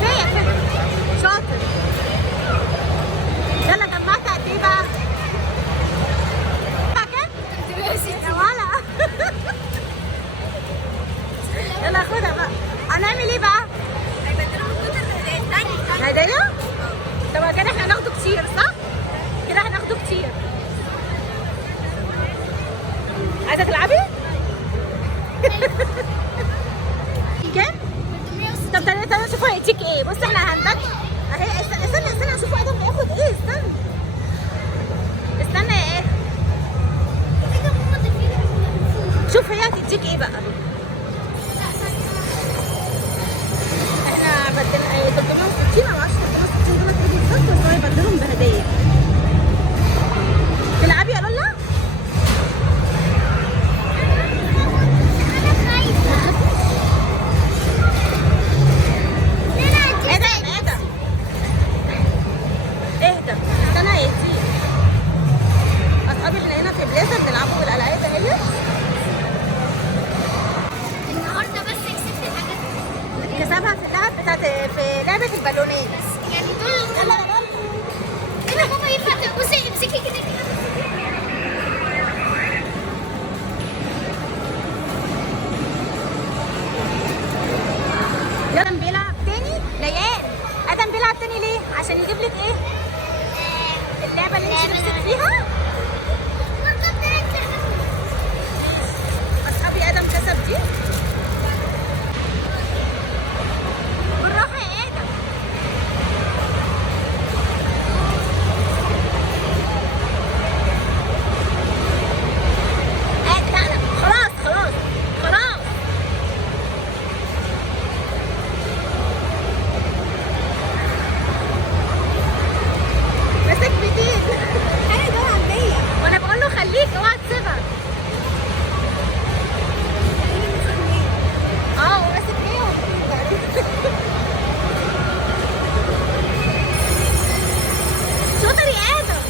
كفايه كده. شاطر. يلا جمعت قد ايه بقى؟ يا ولا. يلا خدها بقى. هنعمل ايه بقى؟ هدايا؟ طب كده احنا هناخده كتير صح؟ كده هناخده كتير. عايزة تلعبي؟ كام؟ طب تعالى نشوف هيديك ايه. بص احنا هنبات اهي. استنى اشوف ادم هياخد ايه. استنى يا ايه. شوف هي هتديك ايه بقى. احنا بدلنا ايه 360 او 10 360 دول ايه بالظبط، بس هو يبدلهم بهديه. تلعبي يا لولا؟ اهدى استنى هيديك. اصحابي احنا هنا في بلازا بنلعبوا بالالعاب اهي. النهارده بس كسبت الحاجات كسبها في اللعب بتاعت في لعبة البالونات. يعني دول. يلا يا لولا. ايه ده بابا ينفع بصي امسكي كده كده. ادم بيلعب تاني. ليان ادم بيلعب تاني ليه؟ عشان يجيب لك ايه؟ اللعبة اللي انت نفسك فيها. اصحابي ادم كسب دي. بالراحة يا ادم. لا خلاص. مسك بايديك. انا دور عندي. وانا بقول له خليك اوعى تسيبها. وماسك ايه شاطر يا ادم.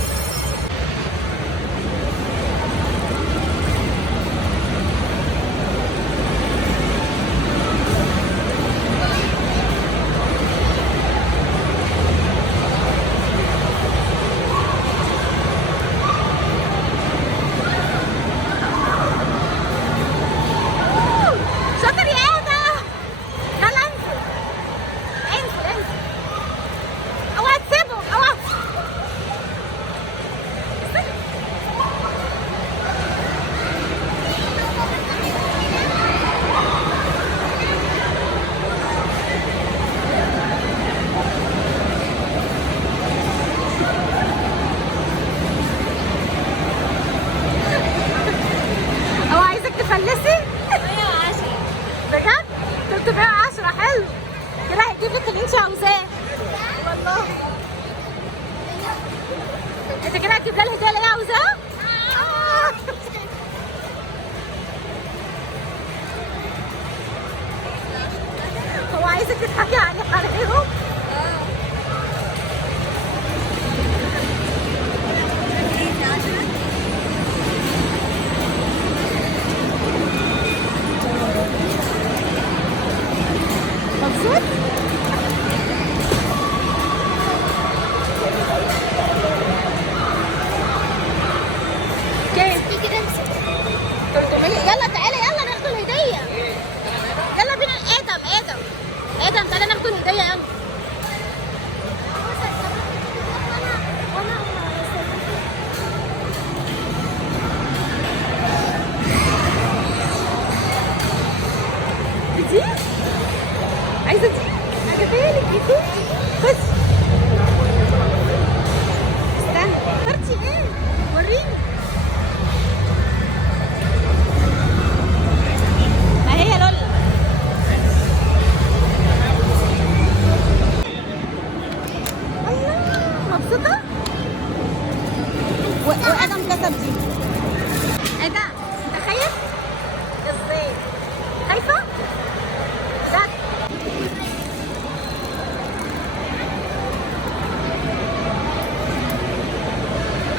شاطر يا ادم. يلا انزل. اوعى تسيبهم اوعى. هو عايزك تفلسي؟ بجد؟ 310 حلو. كده هيجيب لك اللي انت عاوزاه. والله انت كده هتجيب لها الهديه اللي هي عاوزاها؟ هو عايزك تضحكي عليهم. مبسوط؟ كام؟ في كده امسك. 300. يلا تعالى يلا ناخد الهديه. يلا بينا. ادم تعالى ناخد الهديه يلا. دي عايزه دي. عجبالك دي. بس استنى اخترتي ايه؟ وريني. اهي يا لولا. الله مبسوطه. وادم كسب دي. ايه ده؟ انت خايف؟ ازاي؟ خايفه؟ لا.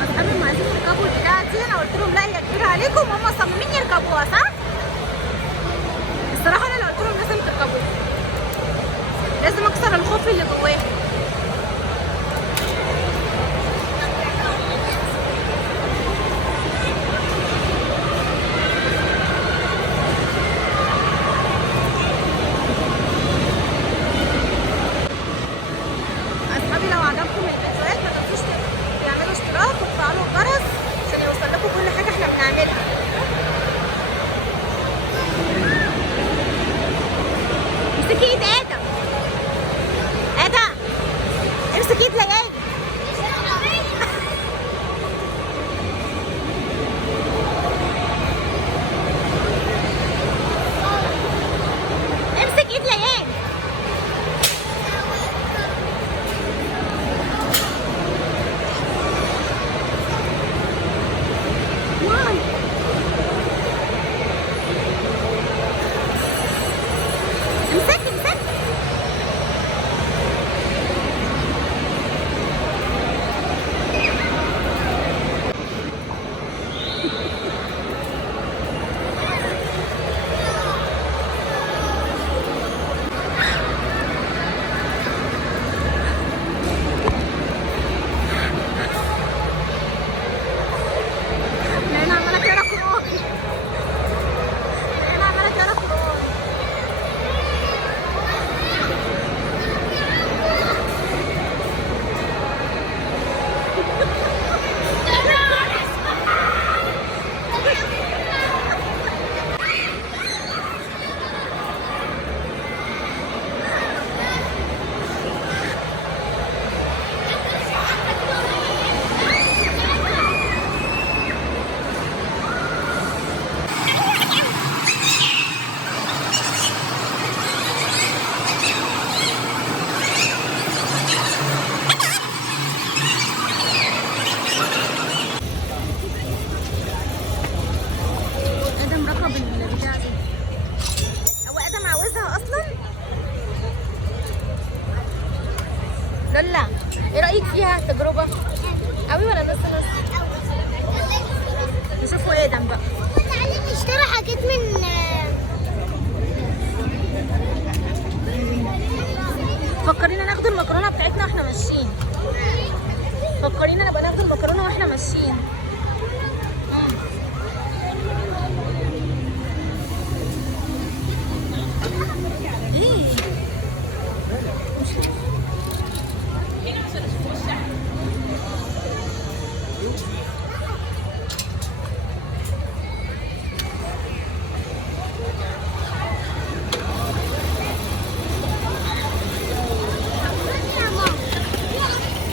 اصحابي ما عايزين يركبوا البتاعه دي. انا قلت لهم لا هي كبيره عليكم وهم مصممين يركبوها صح؟ الصراحه انا اللي قلت لهم لازم تركبوها. لازم اكسر الخوف شوف اللي جواه. اصحابي لو عجبكم الفيديوهات ما تنسوش تعملوا اشتراك وتفعلوا الجرس عشان يوصل لكم كل حاجه احنا بنعملها. امسكي ايد ادم. ادم امسكي ايد ليالي. امسك ايد ليالي. امسك امسك. انا عماله تقرا قران. انا عماله تقرا قران. ادم ركب البتاع دي. هو ادم عاوزها اصلا. لالا ايه رايك فيها تجربه قوي ولا نص نص؟ نشوفوا ادم بقى. تعالي نشتري حاجات من فكرينا ناخد المكرونه بتاعتنا واحنا ماشيين. فكرينا نبقى ناخد المكرونه واحنا ماشيين. ايه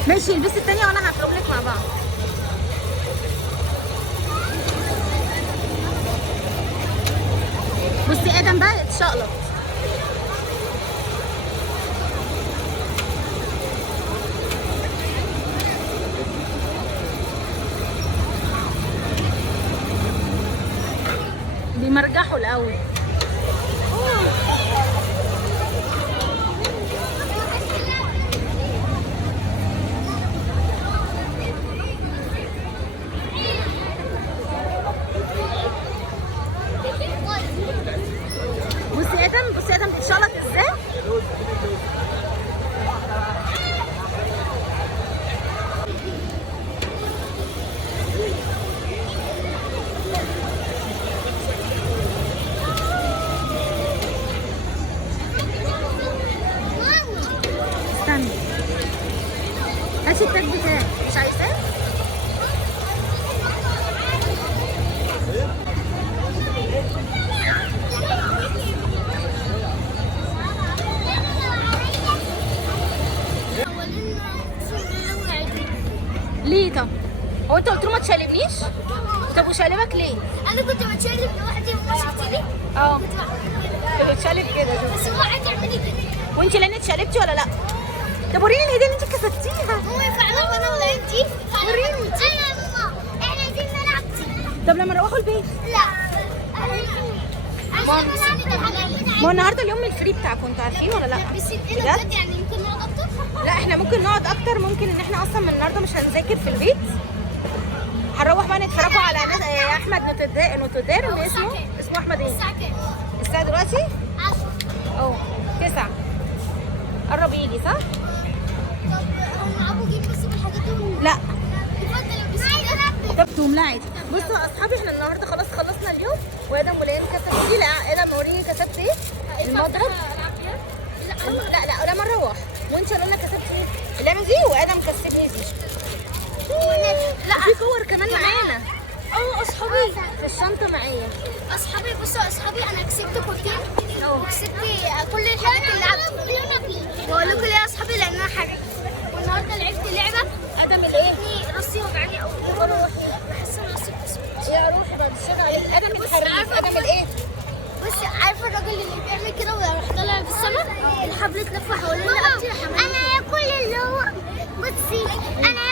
ماشي. البسي التانية وانا هخرج لك مع بعض. بصي ادم بقى اتشقلط. بيمرجحوا الاول. بصي ادم بصي ادم بيتشقلط ازاي. استنى هاتي التاج بتاعك. مش عايزاه. ليه طب؟ هو انت قلت له ما تشقلبنيش؟ طب وشقلبك ليه؟ انا كنت بتشقلب لوحدي وما شفتني. اه كنت كنت بتشقلب كده. شوف بس هو عايز يعمل لي كده. وانت لان اتشقلبتي ولا لا؟ طب وريني الهديه اللي انت كسبتيها. هو ينفع نلعب انا ولا انتي؟ وريني. ايوه يا ماما احنا عايزين نلعب. طب لما نروحوا البيت. لا عايزين نلعب ما هو النهارده اليوم الفري بتاعكم انتوا عارفين ولا لا؟ بس ايه بجد؟ بجد يعني ممكن نقعد اكتر؟ لا احنا ممكن نقعد اكتر. ممكن ان احنا اصلا من النهارده مش هنذاكر في البيت. هنروح بقى نتفرجوا على احمد نوتودير اللي اسمه احمد ايه؟ الساعة كام؟ الساعه دلوقتي 10. اه 9. قرب يجي صح؟ طب هم ابو جيب بس بالحاجات دي. لا يفضل البس. طب توملعت. بصوا يا اصحابي احنا النهارده خلاص خلصنا اليوم، وادم وليان كسبت ايه؟ لا ادم وريني كسبت ايه؟ المضرب. لا لما نروح وانت قلنا كسبت ايه؟ اللعبه دي، وادم كسبني دي. لا في كور كمان معانا. اصحابي في الشنطه معايا. اصحابي بصوا اصحابي انا كسبت كورتين وكسبت كل الحاجات اللي لعبت. بقول لكم ليه يا اصحابي؟ لان انا حاجه والنهارده لعبت لعبه ادم الايه؟ راسي وجعني قوي. بحس ان راسي بتسود. يا روحي بعد الشر عليك. ادم الحريف. ادم الايه؟ بص عارفه الراجل اللي بيعمل كده ويروح طالع بالسما الحبل اتلف حوالين رقبتي. انا كل اللي هو بصي انا